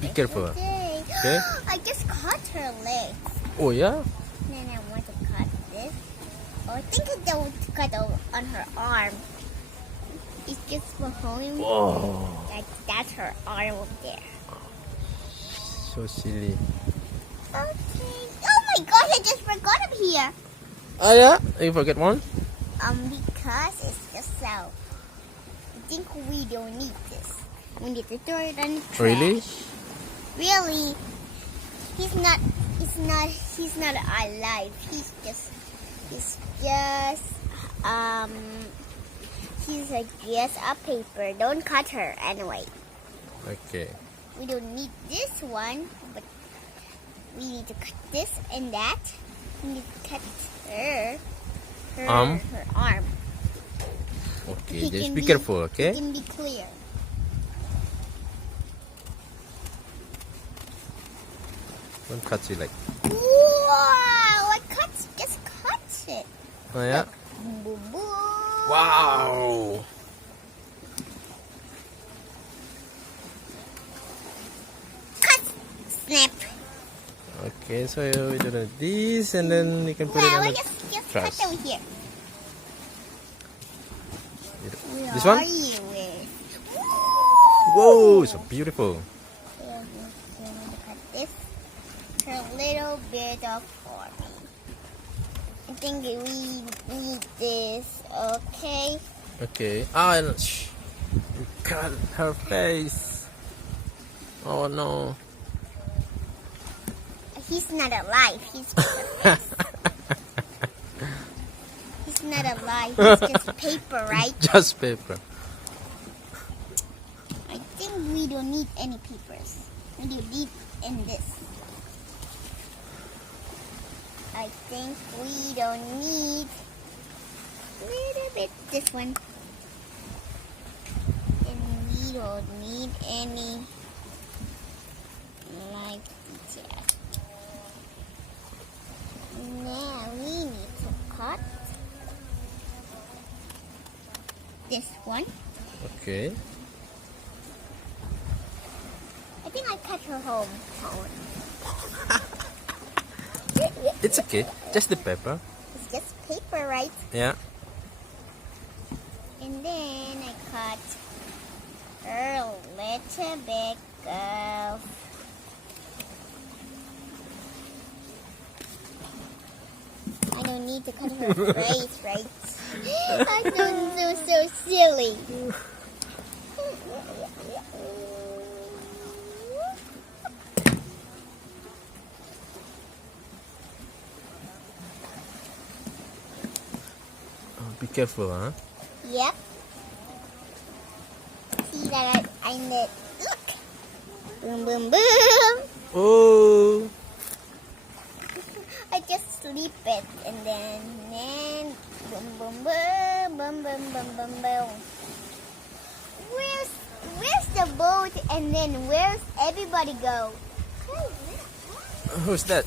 Be careful. Okay? I just cut her leg. Oh yeah? Then I want to cut this. Oh, I think I don't cut on her arm. It's just for home. Whoa. That's her arm up there. So silly. Okay. Oh my gosh, I just forgot him here. Oh yeah? You forget one? Because it's just so. I think we don't need this. We need to throw it on the trash. Really? Really? He's not alive. He's just a paper. Don't cut her anyway. Okay. We don't need this one, but we need to cut this and that. We need to cut her arm. Okay, He just can be careful, okay? It can be clear. Don't cut it like. Wow! Just cut it. Oh yeah? Boom, boom, boom. Wow! Cut! Snap. Okay, so we do this and then you can put it Wow, on I the just trash. cut over here. This Where one? are you? Whoa, so beautiful. I'm going to cut this for a little bit of for me. I think we need this. Okay. Okay. Ah, and you cut her face. Oh no. He's not alive. He's He's not alive. He's just paper, right? Just paper. I think we don't need any papers. We don't need in this. I think we don't need a little bit this one. And we don't need any like that. Now we need to cut this one. Okay. I think I cut her home. It's okay. Just the paper. It's just paper, right? Yeah. And then I cut her little bit of I don't need to cut her face, right? I don't do so silly. Oh, be careful, huh? Yep. See that I knit. Look. Boom, boom, boom. Oh. I just slip it and then boom, boom, boom, boom, boom, boom, boom, boom. Where's the boat and then where's everybody go? Who's that?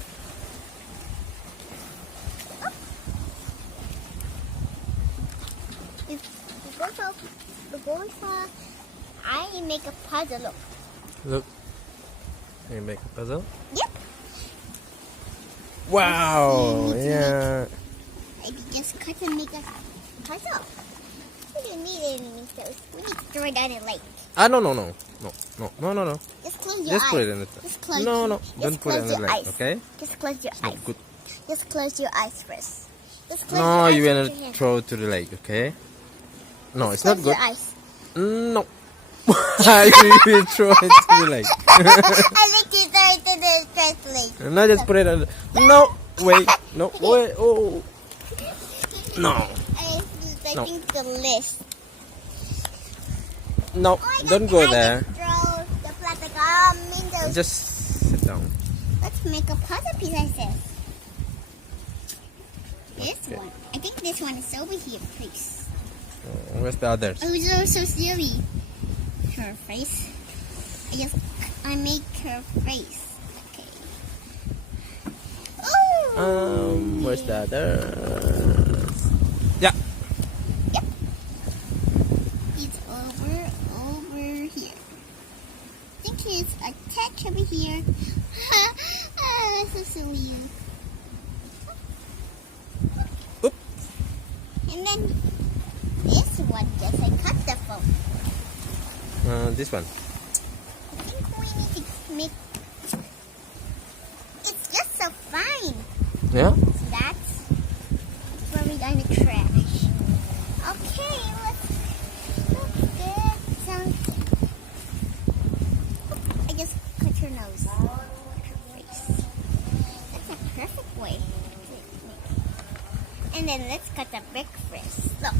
The boat, I make a puzzle. Look. Look. Can you make a puzzle? Yep. Wow. Yeah. Maybe just cut and make a puzzle. We don't need any those. We need to throw it down a lake. Ah, no. Just close your Just eyes. put it in the Just close. No. Just Don't put it in close the your lake, eyes. okay? Just close your It's not eyes. good. Just close your eyes first. Just close No, your eyes you with wanna your hand. throw it to the lake, okay? No, it's Close not good. your eyes. No. Why will throw it to the lake? I like to throw it to the first lake. Now just put it on the... No, wait. No, wait. Oh. No. I No. think the list. No, Oh, I don't got- go I there. just throw the plastic in the... Just sit down. Let's make a puzzle piece, I said. This Okay. one. I think this one is over here, please. Where's the others? Oh, they're so silly. Her face. I make her face. Okay. Oh! Where's the others? Yeah. Yep. It's over here. I think is attached over here. Oh, that's so silly. Oop. And then this one, just I cut the phone. This one. I think we need to make. It's just so fine. Yeah. So that's where we're going to trash. Okay, let's get something. I just cut your nose. Cut your face. That's a perfect way to make it. And then let's cut the breakfast. Look,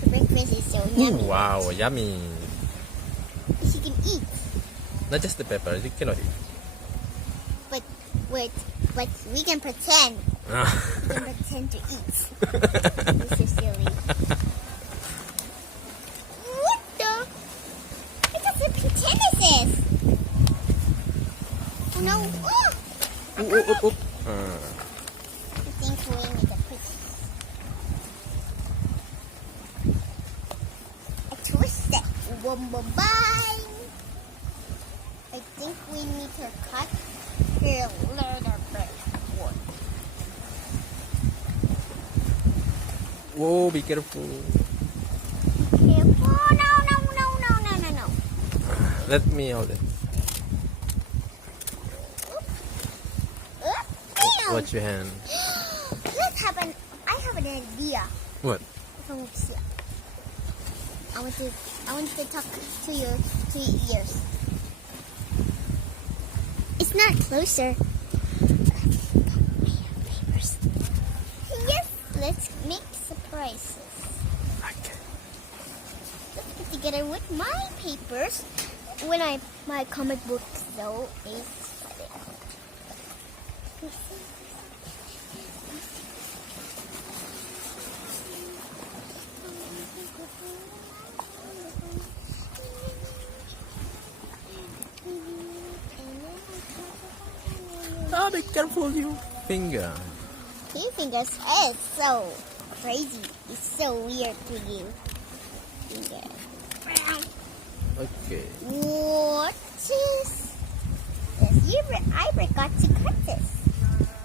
the breakfast is so yummy. Wow, yummy. She can eat. Not just the pepper, you cannot eat. But wait, but we can pretend. We can pretend to eat. This is silly. What the? I thought you pretend this is. Oh no! Oh! Oop, oop, oop. I think we need to put a twist it. Boom, boom, bye. I think we need to cut her leather board. Whoa, be careful. Careful! No. Let me hold it. Damn. Watch your hand. I have an idea. What? From here. I want to talk to your ears. It's not closer. Yes, let's make surprises. Okay. Let's get together with my papers when my comic book though is ready. Ah, be careful, you finger. Your fingers is so crazy. It's so weird to you. Finger. Okay. What is this? I forgot to cut this.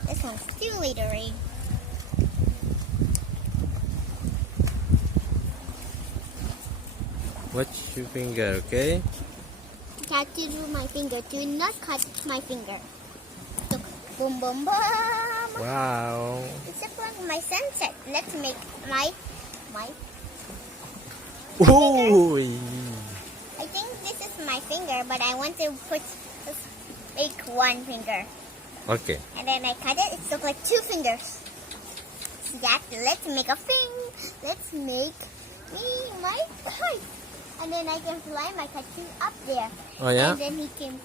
This one's too glittery. Watch your finger, okay? Try to do my finger. Do not cut my finger. Look. Boom, boom, boom. Wow. It's just like my sunset. Let's make my. Ooh. I think this is my finger, but I want to make one finger. Okay. And then I cut it. It looks like two fingers. So that let's make a thing. Let's make me my kite. And then I can fly my kite up there. Oh yeah? And then he can.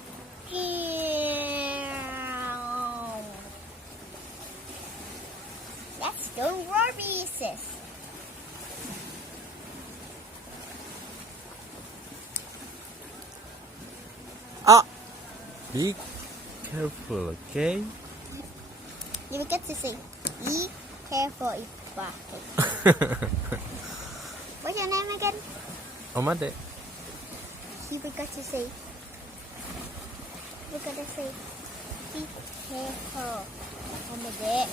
Let's go roar pieces. Ah. Be careful, okay? You forgot to say, be careful, Ipa. What's your name again? Omade. You forgot to say, be careful. Omade.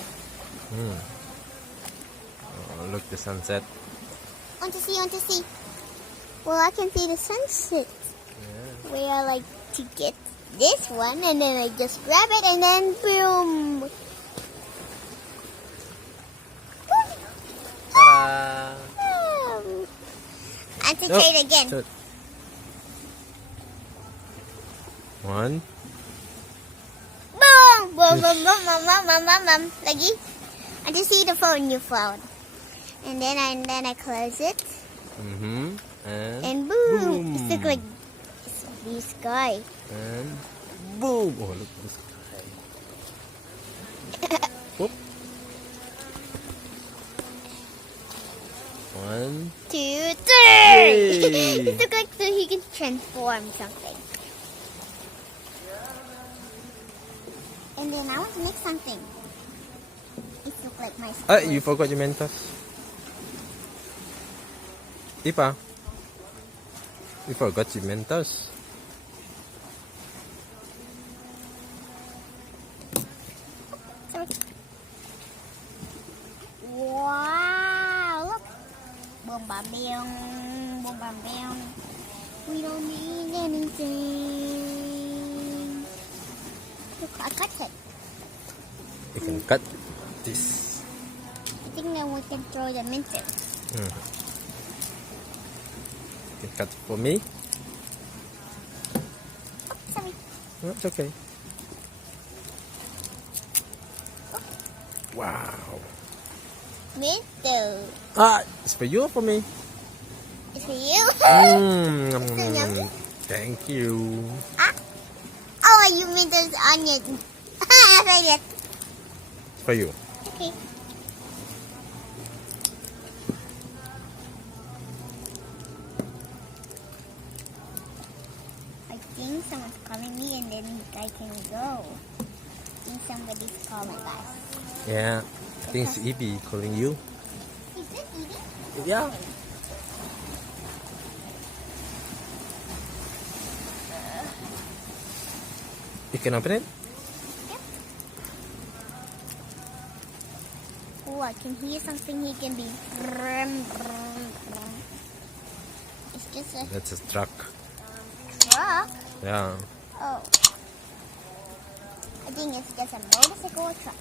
Oh, look the sunset. Want to see. Well, I can see the sunset. Yeah. Where I like to get this one, and then I just grab it, and then boom. Ta-da! And to try it again. One. Boom! Boom, boom, boom, boom, boom, boom, boom, boom. Lagi. And to see the phone you found. And then I close it. Mm-hmm. And boom! It's look like it's a blue sky. And boom! Oh, look at the sky. Whoop. 1, 2, 3! Yay! It looks like so he can transform something. And then I want to make something. It looks like my school. You forgot your Mentos. Ipa, you forgot your Mentos. don't need anything. Look, I cut it. You can cut this. I think now we can throw them into. You can cut for me. Oh, sorry. No, it's okay. Wow. Minto. It's for you or for me? It's for you. Thank you. Oh, you mean there's onion. Right. It's for you. Okay. I think someone's calling me and then I can go. I think somebody's calling us. Yeah. I think it's Evie calling you. Is it Edie? Yeah. You can open it? Oh, I can hear something. He can be. It's just a That's a truck. truck. Yeah. Oh. I think it's just a motorcycle or truck.